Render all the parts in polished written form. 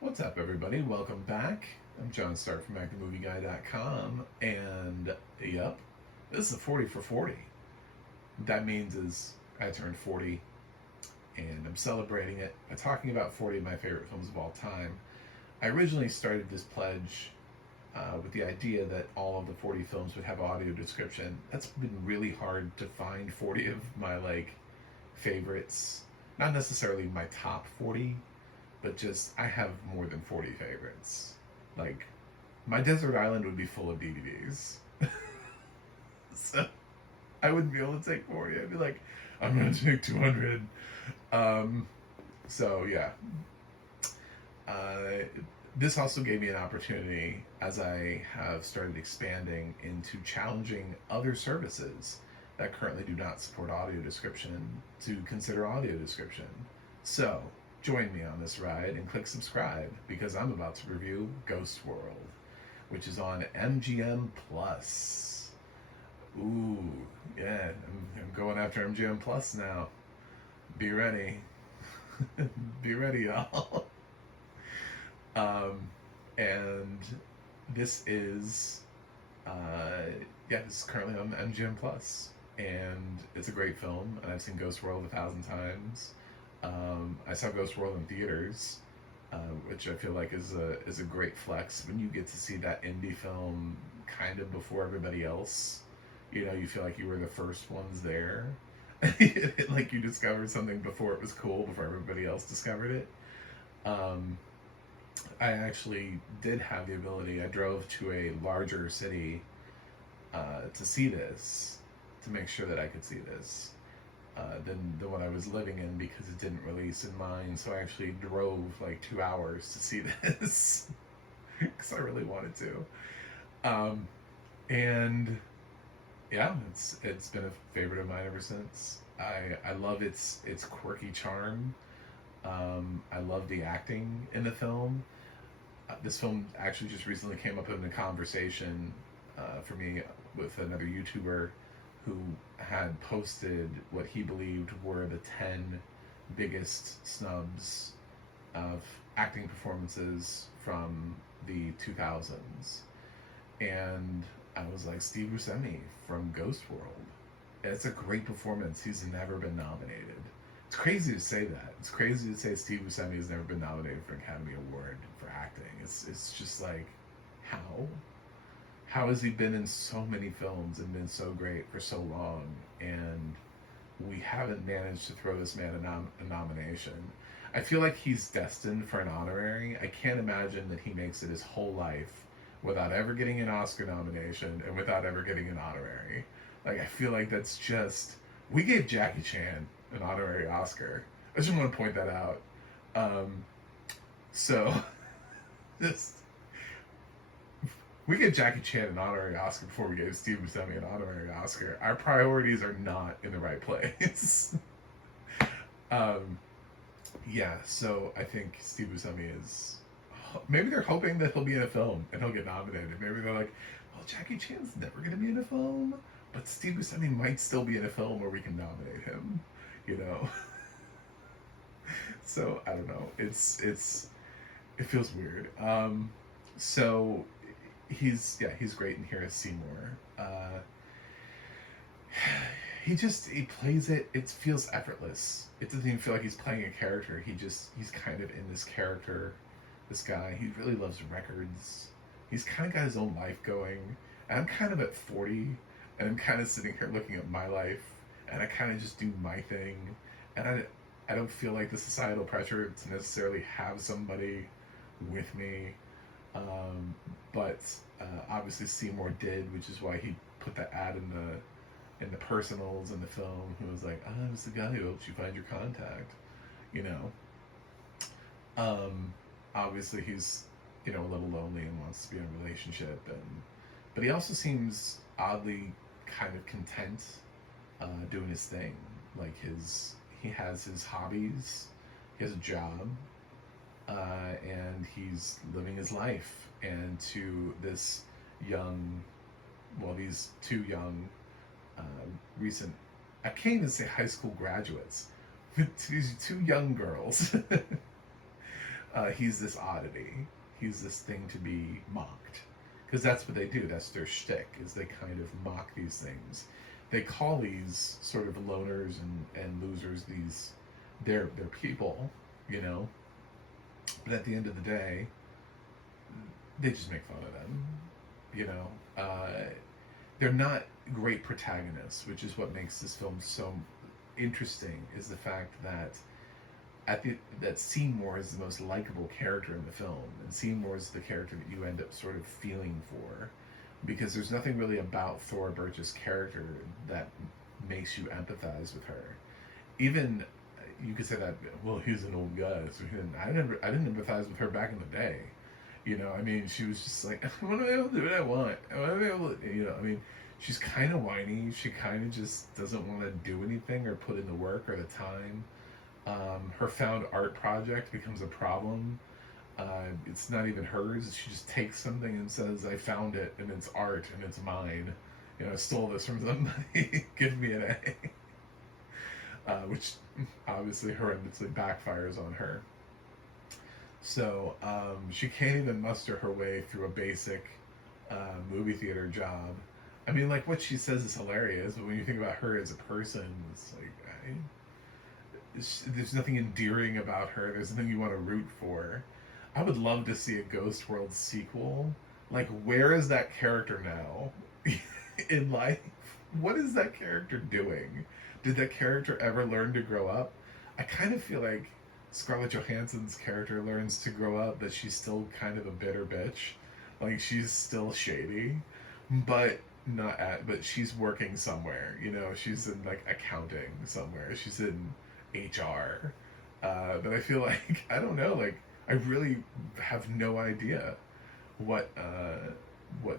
What's up, everybody? Welcome back. I'm John Stark from ActiveMovieGuy.com, and yep, this is a 40 for 40. What that means is I turned 40, and I'm celebrating it by talking about 40 of my favorite films of all time. I originally started this pledge with the idea that all of the 40 films would have audio description. That's been really hard to find 40 of my favorites. Not necessarily my top 40, but just I have more than 40 favorites. Like, my desert island would be full of DVDs. So I wouldn't be able to take 40. I'd be like, I'm gonna take 200. Um, so yeah. Uh, this also gave me an opportunity as I have started expanding into challenging other services that currently do not support audio description to consider audio description. So join me on this ride and click subscribe because I'm about to review Ghost World, which is on MGM Plus. Ooh, yeah, I'm going after MGM Plus now. Be ready. Be ready, y'all. And this is, this is currently on MGM Plus, and it's a great film. And I've seen Ghost World 1,000 times. I saw Ghost World in theaters, which I feel like is a great flex when you get to see that indie film kind of before everybody else. You know, you feel like you were the first ones there. Like you discovered something before it was cool, before everybody else discovered it. I actually did have the ability. I drove to a larger city to see this, to make sure that I could see this, than the one I was living in because it didn't release in mine. So I actually drove like 2 hours to see this because I really wanted to. And yeah, it's been a favorite of mine ever since. I love its quirky charm. I love the acting in the film. This film actually just recently came up in a conversation for me with another YouTuber who had posted what he believed were the 10 biggest snubs of acting performances from the 2000s. And I was like, Steve Buscemi from Ghost World. It's a great performance. He's never been nominated. It's crazy to say that. It's crazy to say Steve Buscemi has never been nominated for an Academy Award for acting. It's just like, how? How has he been in so many films and been so great for so long, and we haven't managed to throw this man a nomination? I feel like he's destined for an honorary. I can't imagine that he makes it his whole life without ever getting an Oscar nomination and without ever getting an honorary. Like, I feel like that's just... We gave Jackie Chan an honorary Oscar. I just want to point that out. So, just... We gave Jackie Chan an honorary Oscar before we gave Steve Buscemi an honorary Oscar. Our priorities are not in the right place. Yeah, so I think Steve Buscemi is... Maybe they're hoping that he'll be in a film and he'll get nominated. Maybe they're like, well, Jackie Chan's never going to be in a film, but Steve Buscemi might still be in a film where we can nominate him, you know? So, I don't know. It feels weird. So he's great in here as Seymour. He plays it. It feels effortless. It doesn't even feel like he's playing a character. He's kind of in this character. This guy, he really loves records. He's kind of got his own life going. And I'm kind of at 40, and I'm kind of sitting here looking at my life, and I kind of just do my thing. And I don't feel like the societal pressure to necessarily have somebody with me. But obviously Seymour did, which is why he put that ad in the personals in the film. Who was like, "I was the guy who helped you find your contact," you know. Obviously he's, a little lonely and wants to be in a relationship, but he also seems oddly kind of content doing his thing. Like he has his hobbies, he has a job, and he's living his life. And to this these two young, recent, I can't even say high school graduates, these two young girls He's this oddity. He's this thing to be mocked. Because that's what they do. That's their shtick, is they kind of mock these things. They call these sort of loners and losers these they're people, you know. But at the end of the day, they just make fun of them, you know. They're not great protagonists, which is what makes this film so interesting. Is the fact that that Seymour is the most likable character in the film, and Seymour is the character that you end up sort of feeling for, because there's nothing really about Thora Birch's character that makes you empathize with her. Even you could say that, well, he's an old guy, so I didn't empathize with her back in the day. You know, I mean, she was just like, I want to be able to do what I want. I want to be able to, you know, I mean, she's kind of whiny. She kind of just doesn't want to do anything or put in the work or the time. Her found art project becomes a problem. It's not even hers. She just takes something and says, I found it and it's art and it's mine. You know, I stole this from somebody. Give me an A. Which obviously horrendously backfires on her. So she can't even muster her way through a basic movie theater job. I mean, like, what she says is hilarious, but when you think about her as a person, it's like, there's nothing endearing about her. There's nothing you want to root for. I would love to see a Ghost World sequel. Like, where is that character now in life? What is that character doing? Did that character ever learn to grow up? I kind of feel like Scarlett Johansson's character learns to grow up, but she's still kind of a bitter bitch. Like, she's still shady, but but she's working somewhere. You know, she's in like accounting somewhere. She's in HR. But I feel like I don't know. Like, I really have no idea what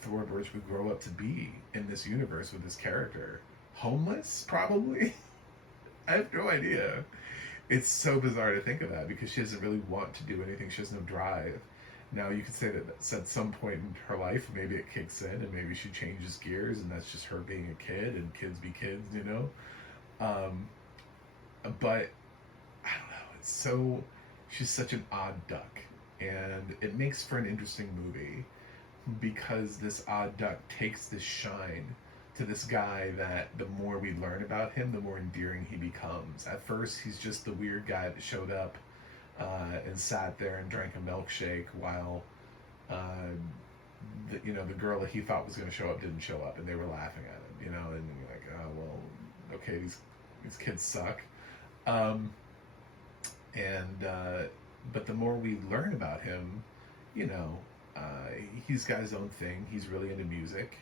Thor Birch would grow up to be in this universe with this character. Homeless, probably. I have no idea. It's so bizarre to think of that, because she doesn't really want to do anything. She has no drive. Now, you could say that at some point in her life, maybe it kicks in and maybe she changes gears, and that's just her being a kid, and kids be kids, you know? Um, but I don't know. It's so she's such an odd duck, and it makes for an interesting movie, because this odd duck takes this shine to this guy that the more we learn about him, the more endearing he becomes. At first, he's just the weird guy that showed up and sat there and drank a milkshake while the girl that he thought was going to show up didn't show up, and they were laughing at him. You know, and you're like, oh well, okay, these kids suck. Um, but the more we learn about him, you know, he's got his own thing. He's really into music.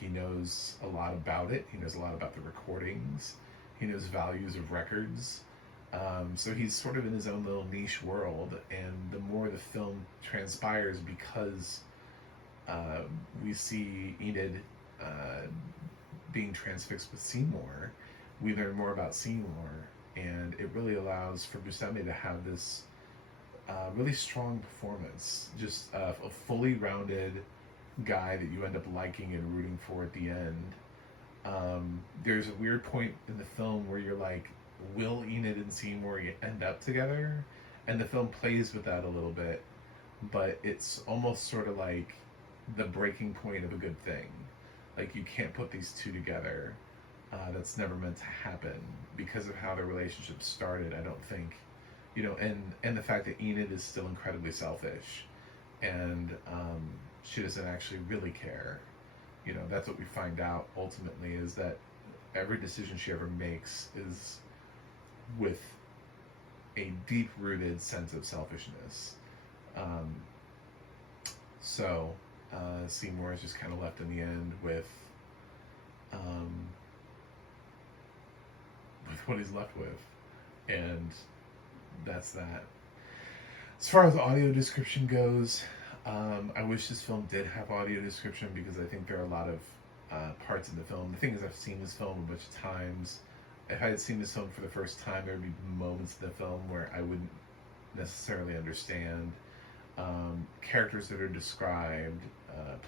He knows a lot about it. He knows a lot about the recordings. He knows values of records. So he's sort of in his own little niche world. And the more the film transpires, because we see Enid being transfixed with Seymour, we learn more about Seymour. And it really allows for Buscemi to have this really strong performance. Just a fully rounded guy that you end up liking and rooting for at the end. There's a weird point in the film where you're like, will Enid and Seymour end up together? And the film plays with that a little bit, but it's almost sort of like the breaking point of a good thing. Like, you can't put these two together. That's never meant to happen because of how their relationship started. I don't think, you know, and the fact that Enid is still incredibly selfish, and she doesn't actually really care. You know, that's what we find out ultimately, is that every decision she ever makes is with a deep-rooted sense of selfishness. Um, so Seymour is just kind of left in the end with what he's left with, and that's that. As far as audio description goes, I wish this film did have audio description, because I think there are a lot of parts in the film. The thing is, I've seen this film a bunch of times. If I had seen this film for the first time, there would be moments in the film where I wouldn't necessarily understand characters that are described,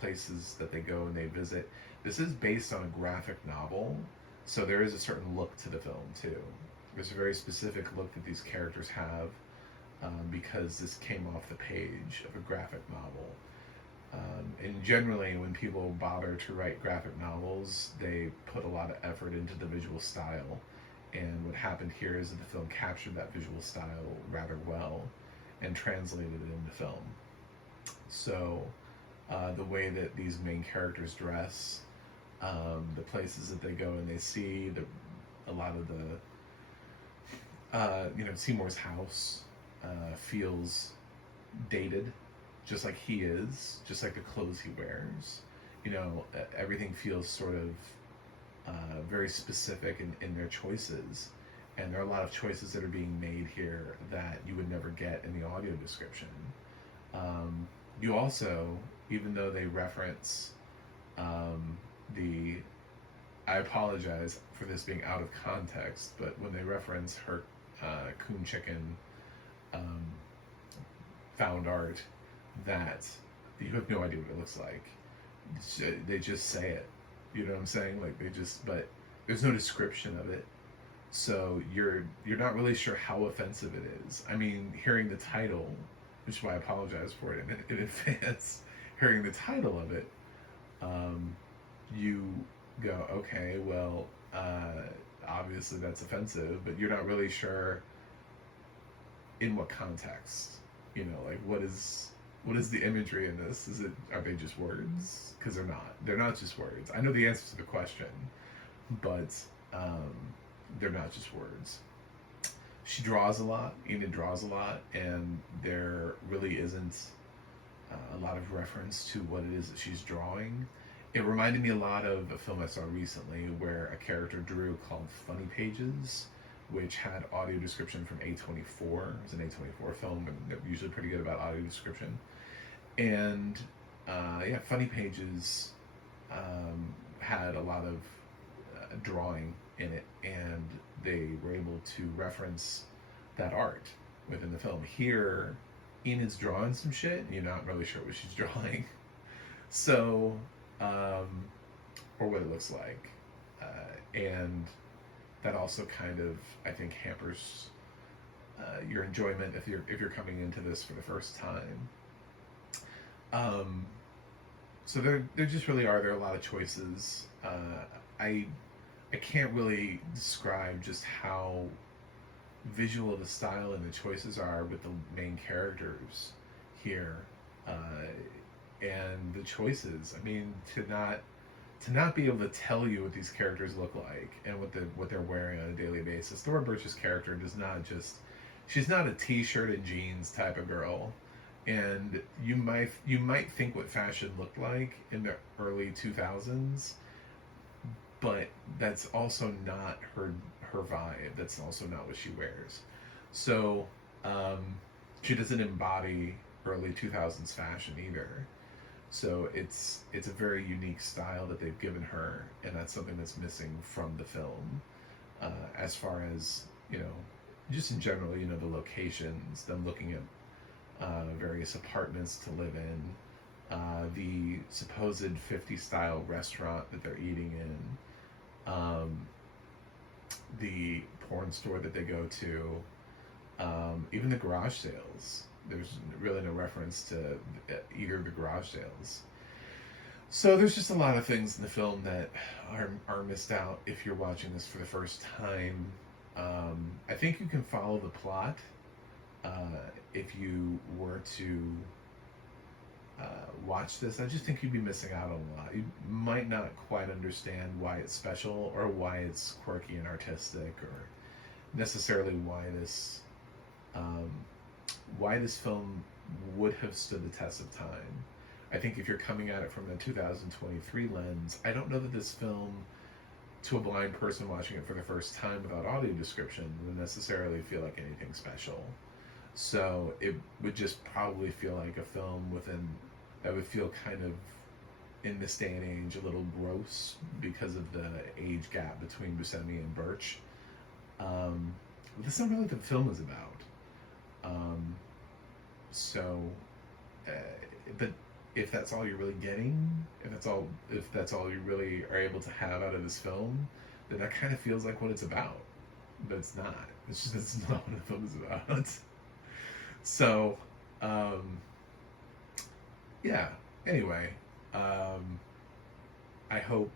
places that they go and they visit. This is based on a graphic novel, so there is a certain look to the film too. There's a very specific look that these characters have. because this came off the page of a graphic novel. And generally, when people bother to write graphic novels, they put a lot of effort into the visual style. And what happened here is that the film captured that visual style rather well and translated it into film. So, the way that these main characters dress, the places that they go and they see, a lot of Seymour's house feels dated, just like he is, just like the clothes he wears. Everything feels sort of very specific in their choices. And there are a lot of choices that are being made here that you would never get in the audio description. You also, even though they reference the, I apologize for this being out of context, but when they reference her coon chicken um, found art, that you have no idea what it looks like. They just say it. You know what I'm saying? Like but there's no description of it. So you're not really sure how offensive it is. I mean, hearing the title, which is why I apologize for it in advance. Hearing the title of it, you go, okay, well, obviously that's offensive, but you're not really sure in what context. Like what is the imagery in this? Are they just words? Because they're not. They're not just words. I know the answer to the question, but they're not just words. She draws a lot. Enid draws a lot, and there really isn't a lot of reference to what it is that she's drawing. It reminded me a lot of a film I saw recently where a character drew called Funny Pages, which had audio description from A24. It was an A24 film, and they're usually pretty good about audio description. And Funny Pages had a lot of drawing in it, and they were able to reference that art within the film. Here, Enid's drawing some shit, and you're not really sure what she's drawing. So, or what it looks like. And that also kind of, I think, hampers your enjoyment if you're coming into this for the first time. So there just really are a lot of choices. I can't really describe just how visual the style and the choices are with the main characters here, and the choices. I mean, to not be able to tell you what these characters look like and what they're wearing on a daily basis. Laura Birch's character does not just, she's not a t-shirt and jeans type of girl. And you might think what fashion looked like in the early 2000s, but that's also not her vibe. That's also not what she wears. So she doesn't embody early 2000s fashion either. So it's a very unique style that they've given her, and that's something that's missing from the film. As far as, just in general, the locations, them looking at various apartments to live in, the supposed 50s style restaurant that they're eating in, the porn store that they go to, even the garage sales. There's really no reference to either of the garage sales. So there's just a lot of things in the film that are missed out if you're watching this for the first time. I think you can follow the plot if you were to watch this. I just think you'd be missing out on a lot. You might not quite understand why it's special or why it's quirky and artistic, or necessarily why this film would have stood the test of time. I think if you're coming at it from a 2023 lens, I don't know that this film, to a blind person watching it for the first time without audio description, would necessarily feel like anything special. So it would just probably feel like a film that would feel kind of, in this day and age, a little gross because of the age gap between Buscemi and Birch. But that's not really what the film is about. But if that's all you're really getting, if that's all you really are able to have out of this film, then that kind of feels like what it's about. But it's not. That's not what the film is about. So, um, yeah. Anyway, um, I hope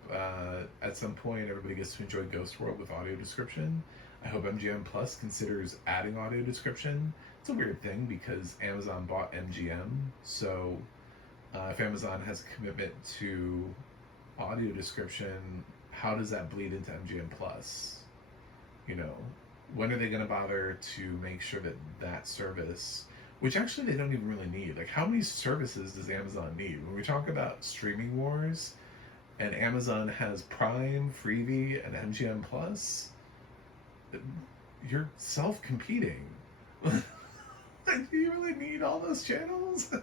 at some point everybody gets to enjoy Ghost World with audio description. I hope MGM Plus considers adding audio description. It's a weird thing because Amazon bought MGM, so if Amazon has a commitment to audio description, how does that bleed into MGM Plus? You know, when are they going to bother to make sure that that service, which actually they don't even really need, like how many services does Amazon need? When we talk about streaming wars, and Amazon has Prime, Freevee, and MGM Plus, you're self-competing. Like, do you really need all those channels?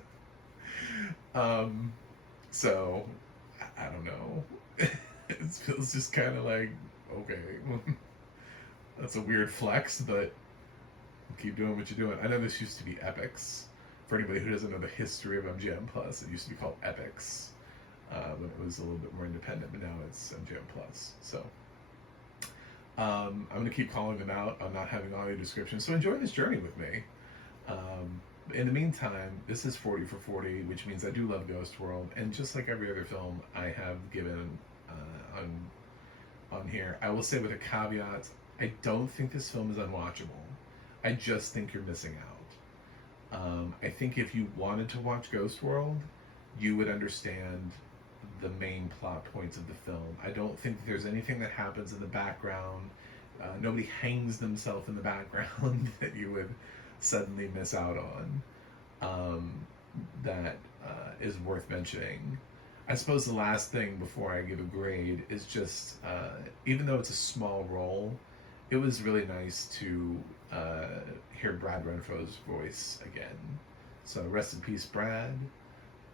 um, so I don't know. It feels just kind of like, okay, that's a weird flex, but keep doing what you're doing. I know this used to be Epics. For anybody who doesn't know the history of MGM Plus, it used to be called Epics when it was a little bit more independent, but now it's MGM Plus. So I'm going to keep calling them out on not having audio description. So enjoy this journey with me. In the meantime, this is 40 for 40, which means I do love Ghost World, and just like every other film I have given on here, I will say with a caveat, I don't think this film is unwatchable. I just think you're missing out. I think if you wanted to watch Ghost World, you would understand the main plot points of the film. I don't think there's anything that happens in the background. Nobody hangs themselves in the background that you would suddenly miss out on that is worth mentioning. I suppose the last thing before I give a grade is just, even though it's a small role, it was really nice to hear Brad Renfro's voice again. So rest in peace, Brad.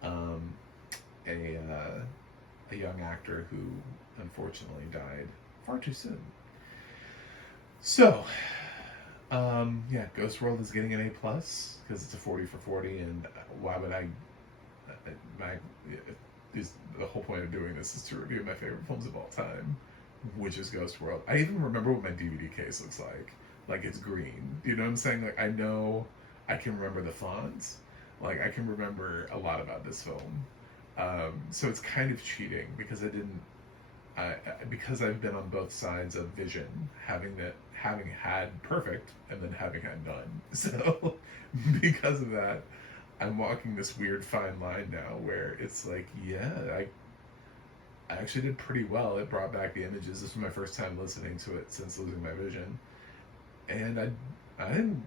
A young actor who unfortunately died far too soon. So, yeah, Ghost World is getting an A plus because it's a 40 for 40, and why would the whole point of doing this is to review my favorite films of all time, which is Ghost World. I even remember what my DVD case looks like. Like, it's green. You know what I'm saying? Like, I know I can remember the fonts. Like, I can remember a lot about this film. So it's kind of cheating because because I've been on both sides of vision, having had perfect and then having had none. So because of that, I'm walking this weird fine line now where it's like, yeah, I actually did pretty well. It brought back the images. This was my first time listening to it since losing my vision, and I didn't.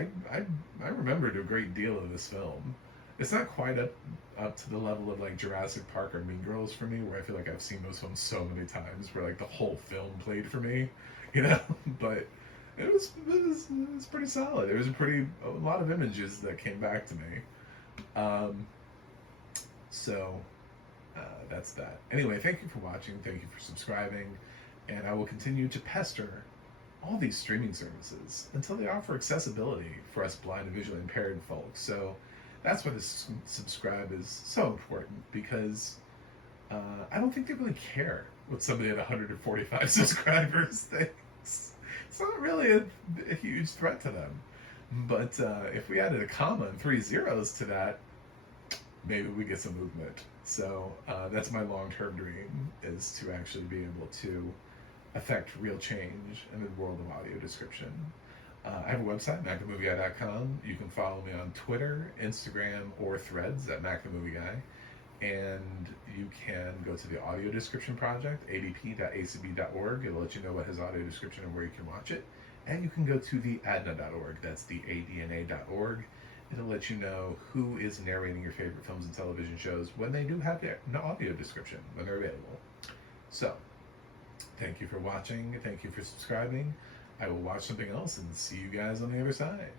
I remembered a great deal of this film. It's not quite up to the level of like Jurassic Park or Mean Girls for me, where I feel like I've seen those films so many times, where like the whole film played for me, you know. But it was pretty solid. There was a lot of images that came back to me. Um, so that's that. Anyway, thank you for watching. Thank you for subscribing, and I will continue to pester all these streaming services until they offer accessibility for us blind and visually impaired folks. So that's why this subscribe is so important, because I don't think they really care what somebody at 145 subscribers thinks. It's not really a huge threat to them. But if we added a comma and 3 zeros to that, maybe we get some movement. So that's my long-term dream, is to actually be able to affect real change in the world of audio description. I have a website, MacTheMovieGuy.com. You can follow me on Twitter, Instagram, or Threads at MacTheMovieGuy. And you can go to the Audio Description Project, adp.acb.org. It'll let you know what has audio description and where you can watch it. And you can go to the ADNA.org. That's the ADNA.org. It'll let you know who is narrating your favorite films and television shows when they do have the audio description, when they're available. So, thank you for watching. Thank you for subscribing. I will watch something else and see you guys on the other side.